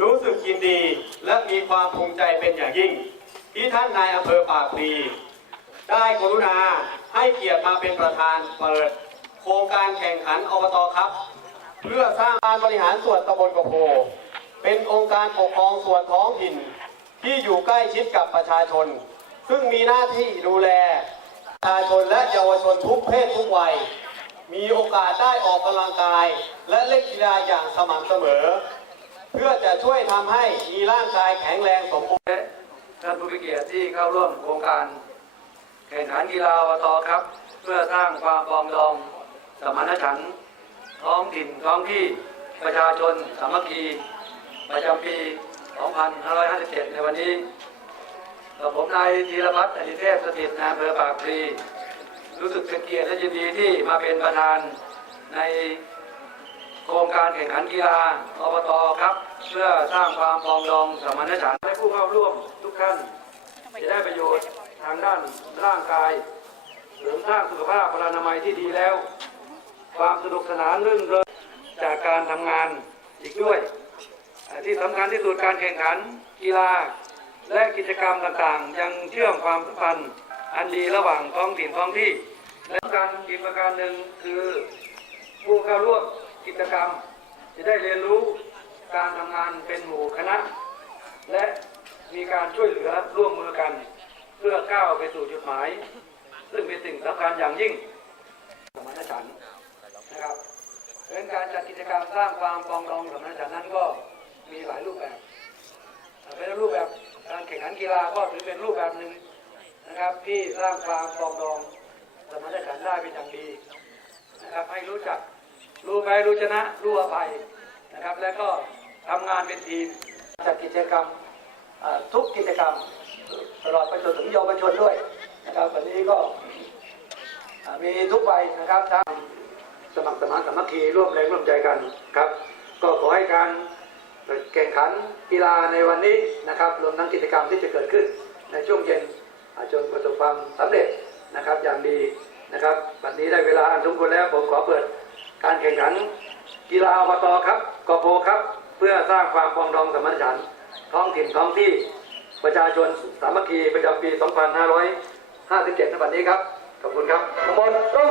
รู้สึกยินดีและมีความภูมิใจเป็นอย่างยิ่ง ที่ท่านนายอำเภอปากพลีได้กรุณาให้เกียรติมาเป็นประธานเปิด โครงการแข่งขันอบตครับ เพื่อสร้างการบริหารส่วนตำบลเกาะโพเป็นองค์การปกครองส่วนท้องถิ่น ที่อยู่ใกล้ชิดกับประชาชน ซึ่งมีหน้าที่ดูแลประชาชนและเยาวชนทุกเพศทุกวัย มีโอกาสได้ออกกำลังกาย และเล่นกีฬาอย่างสม่ำเสมอ เพื่อจะช่วยทำให้มีร่างกายแข็งแรงสมบูรณ์ท่านผู้มีเกียรติที่เข้าร่วมโครงการ แข่งขันกีฬาอบตครับ เพื่อสร้างความปรองดอง สมานฉันท์ท้องถิ่นท้องที่ประชาชนสามัคคี ประจำปี 2557 ในวันนี้กับผมนายธีรพัฒน์อดิเทพสถิตนายอำเภอปากพลีรู้สึกเป็นเกียรติและยินดีที่มาเป็นประธานในโครงการแข่งขันกีฬาอบตครับ เพื่อสร้างความปรองดองสมานฉันท์ให้ผู้เข้าร่วมทุกท่านจะได้ประโยชน์ทางด้านร่างกายเสริมสร้างสุขภาพพลานามัยที่ดีแล้ว ความสนุกสนานรื่นเริงจากการทำงานอีกด้วย ที่สำคัญที่สุดการแข่งขันกีฬาและกิจกรรมต่างๆ ยังเชื่อมความสัมพันธ์อันดีระหว่างท้องถิ่นท้องที่ และการอีกประการหนึ่งคือผู้เข้าร่วมกิจกรรม จะได้เรียนรู้ การทำงานเป็นหมู่คณะ และมีการช่วยเหลือร่วมมือกัน เพื่อก้าวไปสู่จุดหมาย ซึ่งเป็นสิ่งสำคัญอย่างยิ่งสมานฉันนะครับเป็นการจัดกิจกรรมสร้างความปองดองสมานฉันนั้นก็มีหลายรูปแบบเป็นรูปแบบการแข่งขันกีฬาก็ถือเป็นรูปแบบหนึ่งนะครับ ที่สร้างความปองดองสมานฉันได้เป็นอย่างดีนะครับให้รู้จักรู้แพ้รู้ชนะรู้อภัยนะครับ แล้วก็ ทำงานเป็นทีมจัดกิจกรรมทุกกิจกรรมตลอดไปจนถึงเยาวชนด้วยนะครับวันนี้ก็มีทุกวัยนะครับทั้งสมัครสมานสามัคคีร่วมแรงร่วมใจกันครับ ก็ขอให้การแข่งขันกีฬาในวันนี้นะครับรวมทั้งกิจกรรมที่จะเกิดขึ้น ในช่วงเย็นจนประสบความสำเร็จนะครับอย่างดีนะครับวันนี้ได้เวลาอันสมควรแล้วผมขอเปิดการแข่งขันกีฬาอบตครับกโพครับ พื่อสร้างความปองดองสมานฉันท์ท้องถิ่นท้องที่ประชาชนสามัคคีประจำปี 2557ในวันนี้ครับ ขอบคุณครับขบวนรุ่ง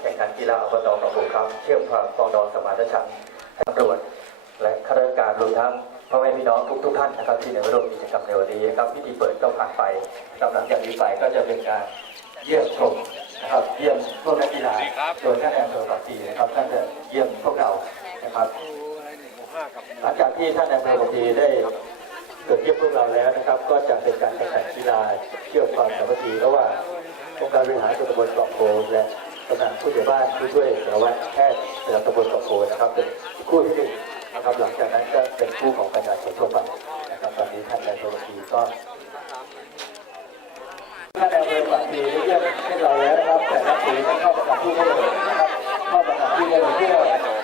แข่งขันกีฬาอบตหนองบัวครับ เชื่อมความปองดองสมานฉันท์ให้ตำรวจ และข้าราชการรวมทั้งพ่อแม่พี่น้องทุกๆท่านนะครับที่ในร่วมกิจกรรมในวันนี้ครับพิธีเปิดก็ผ่านไปครับหลังจากนี้ไปก็จะเป็นการเยี่ยมชมนะครับเยี่ยมพวกนักกีฬาโดยท่านนายอำเภอปากพลีนะครับท่านจะเยี่ยมพวกเรานะครับหลังจากที่ท่านนายอำเภอปากพลีได้เกิดเยี่ยมพวกเราแล้วนะครับ ก็จะเป็นการแข่งขันกีฬาเชื่อมความสามัคคีระหว่างองค์การบริหารส่วนตำบลเกาะโพและ กำนันผู้ใหญ่บ้านผู้ช่วยสารวัตรแพทย์ประจำตำบลเกาะโพนะครับเป็นคู่ที่หนึ่งนะครับหลังจากนั้นก็เป็นคู่ของประชาชนทั่วไปนะครับตอนนี้ท่านนายกรัฐมนตรีก็ปีได้เยี่ยมให้เราแล้วนะครับแต่ละปีได้เข้าประจำที่ได้เลยนะครับเข้าประจำที่ได้เลยเพื่อ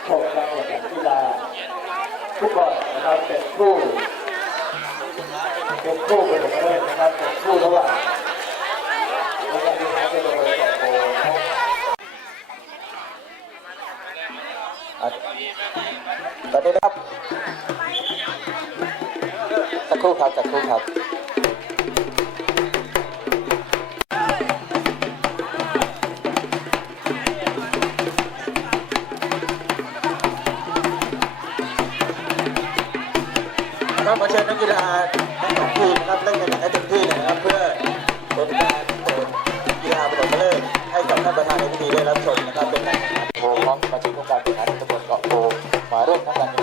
ชมการแข่งขันกีฬาทุกคนนะครับเป็นคู่เป็นคู่เป็นประเภทนะครับเป็นคู่ระหว่างเรียนที่เขาเป็นโรงเรียนสองโนะครับอะ ตอนนี้นะครับสักครู่ครับสักครู่ครับครับขอเชิญนักกีฬาทั้งสองทีมนะครับเล่นกันให้เต็มที่เลยนะครับเพื่อเป็นการ ได้รับชมนะครับเป็นการโพพร้อมสมาชิกของการแข่งขันตำบลเกาะโพมาร่วมทั้งการ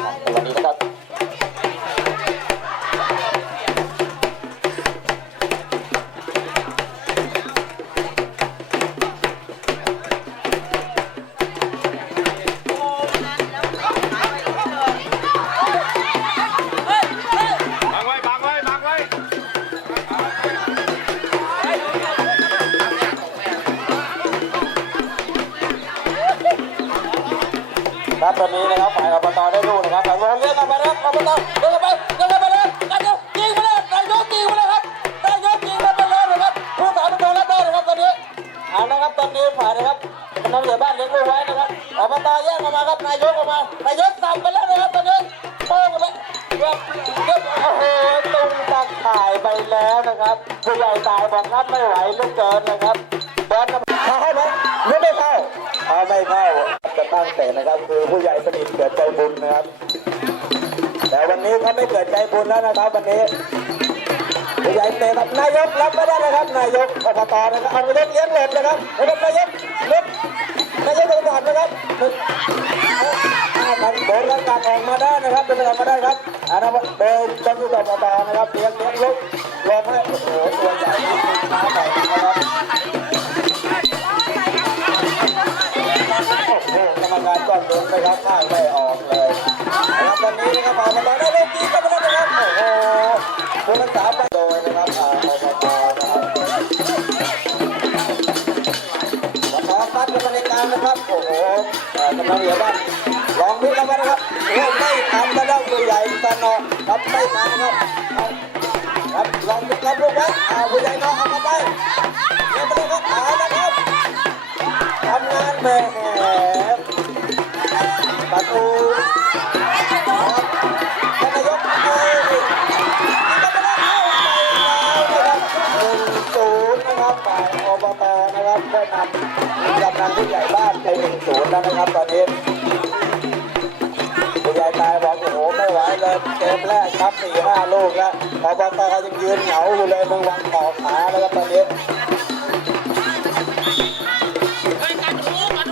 ครับตอนนี้นะครับฝ่ายอบตได้ลูนะครับฝ่ายบอลเรียกกลับมาแล้วอบตเดินกลับไปเดินกลับไปเลยนายกยิงมาเลยนายกยิงมาเลยครับนายกยิงมาเลยนะครับผู้สาประตูรับได้นะครับตอนนี้เอาละครับตอนนี้ฝ่ายนะครับกำนันเหลือบ้านเลี้ยงลูกไว้นะครับอบตแย่งออกมาครับนายกออกมานายกสั่งไปแล้วนะครับตอนนี้โป้งกันไปเรียบเรียบโอ้โหตุ้งตักถ่ายไปแล้วนะครับผู้ใหญ่ตายบอกรับไม่ไหวเหลือเกินนะครับบอลนะมาให้ไหมหรือไม่เข้าเอาไม่เข้า จะตั้งแต่นะครับ คือผู้ใหญ่สนิทเกิดใจบุญนะครับ แต่วันนี้เขาไม่เกิดใจบุญแล้วนะครับ วันนี้ผู้ใหญ่เตะครับนายกรับไม่ได้นะครับ นายกอบตนะครับเอานายกเลี้ยงหลบนะครับนะครับนายกเลี้ยงนายกโดนหัดนะครับอ่ามันโดนแล้วกลับออกมาได้นะครับเป็นออกมาได้ครับอ่านะครับโดยเจ้าหน้าที่อบตนะครับเลี้ยงเลี้ยงลุกลงให้โอ้โหตัวใหญ่ รมการก็ลุ้นไปครับข้างไม่ออกเลยนะครับวันนี้นะครับอบตได้ลูกยิงกันไปแล้วนะครับ โอ้โหผู้รักษาประโดยนะครับอ่าอบตนะครับอบตปัดกันในกางนะครับ โอ้โหกำลังเหลือบ้านลองมิดแล้วนะครับโอ้ไม่ทันแล้วครับผู้ใหญ่ตะนอครับไม่ทันครับครับลองมิดรับลูกไว้อ่าผู้ใหญ่นอเอาเข้าไปเดี๋ยวไปเลยครับเอาละครับทำงานแม่ ประตูครับท่านนายกเอ้ยนี่ก็ไม่ได้เข้าไปแล้วนะครับหนึ่งศูนย์นะครับฝ่ายอบตนะครับได้นำกำลังผู้ใหญ่บ้านไปหนึ่งศูนย์แล้วนะครับตอนนี้ผู้ใหญ่ตายบอกโอ้โหไม่ไหวเลยเกมแรกครับสี่ห้าลูกแล้วอบตยังยืนเหงาอยู่เลยมึงวันต่อขาแล้วครับตอนนี้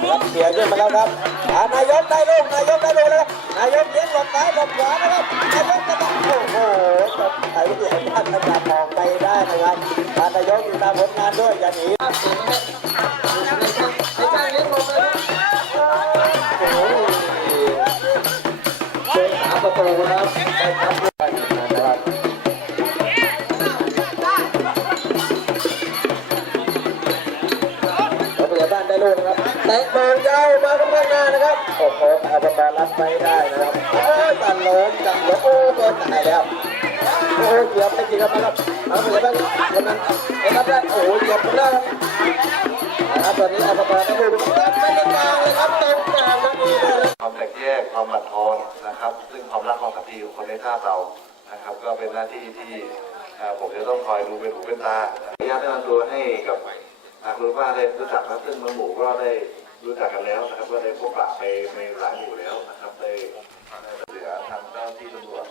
ครับเสียขึ้นมาแล้วครับอ่านายกได้ลูก เตะบอลยาวมาข้างหน้านะครับ โอ้โหอาบอลรับไม่ได้นะครับโอ้ตันล้มจังเลยโอ้ตัวตายแล้วโอ้เหยียบไม่จริงครับนะครับเอาเปิดบ้านคนนั้นเอ็นรับได้โอ้เหยียบไปแล้ครับตอนนี้อาบอลได้ลูกนะครับไม่ได้กลางเลยครับตรงกลางพอดีเลยความแตกแยกความบั่นทอนนะครับ ซึ่งความรักความสามัคคีของคนในชาเรานะครับ ก็เป็นหน้าที่ที่ผมจะต้องคอยดูเป็นหูเป็นตาอนุญาตแนะนำตัวให้กับาคุณป้าได้รู้จักครับซึ่งน้องหมูก็ได้รู้จักกันแล้วนะครับก็ได้พบปะไปในหลายหมู่แล้วนะครับได้เหลือทางเจ้าที่ตำรวจ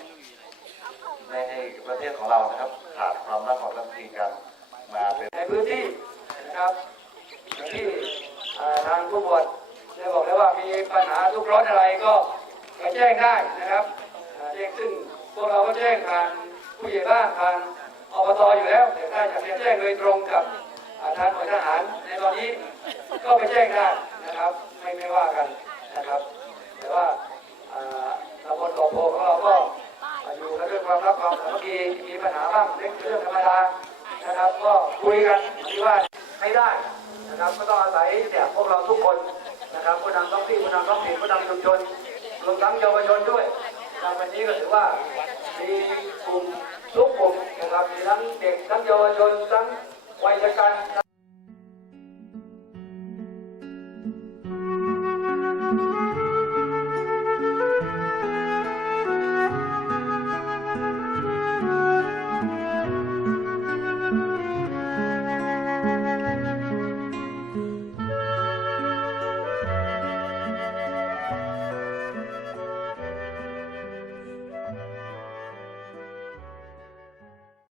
ได้ให้ประเทศของเรานะครับขาดความรักความสามัคคีกันมาเป็นในพื้นที่นะครับที่ทางผู้บวชได้บอกแล้วว่ามีปัญหาทุกร้อนอะไรก็มาแจ้งได้นะครับเอ่อแจ้งซึ่งพวกเราก็แจ้งทางผู้ใหญ่บ้านทางอบตอยู่แล้วแต่ถ้าอยากจะแจ้งโดยตรงกับ ทางหน่วยทหารในตอนนี้ก็ไปแจ้งได้นะครับ ไม่ไม่ว่ากันนะครับ แต่ว่าอ่าตำบลเกาะโพของเราก็อยู่กันด้วยความรักความสามัคคีมีปัญหาบ้างเล็กเรื่องธรรมดานะครับ ก็คุยกันที่ว่าให้ให้ได้นะครับ ก็ต้องอาศัยเนี่ยพวกเราทุกคนนะครับผู้นำท้องที่ผู้นำท้องถิ่นผู้นำชุมชนรวมทั้งเยาวชนด้วยนะครับวันนี้ก็ถือว่ามีกลุ่มทุกกลุ่มนะครับมีทั้งเด็กทั้งเยาวชนทั้ง วัยชกัน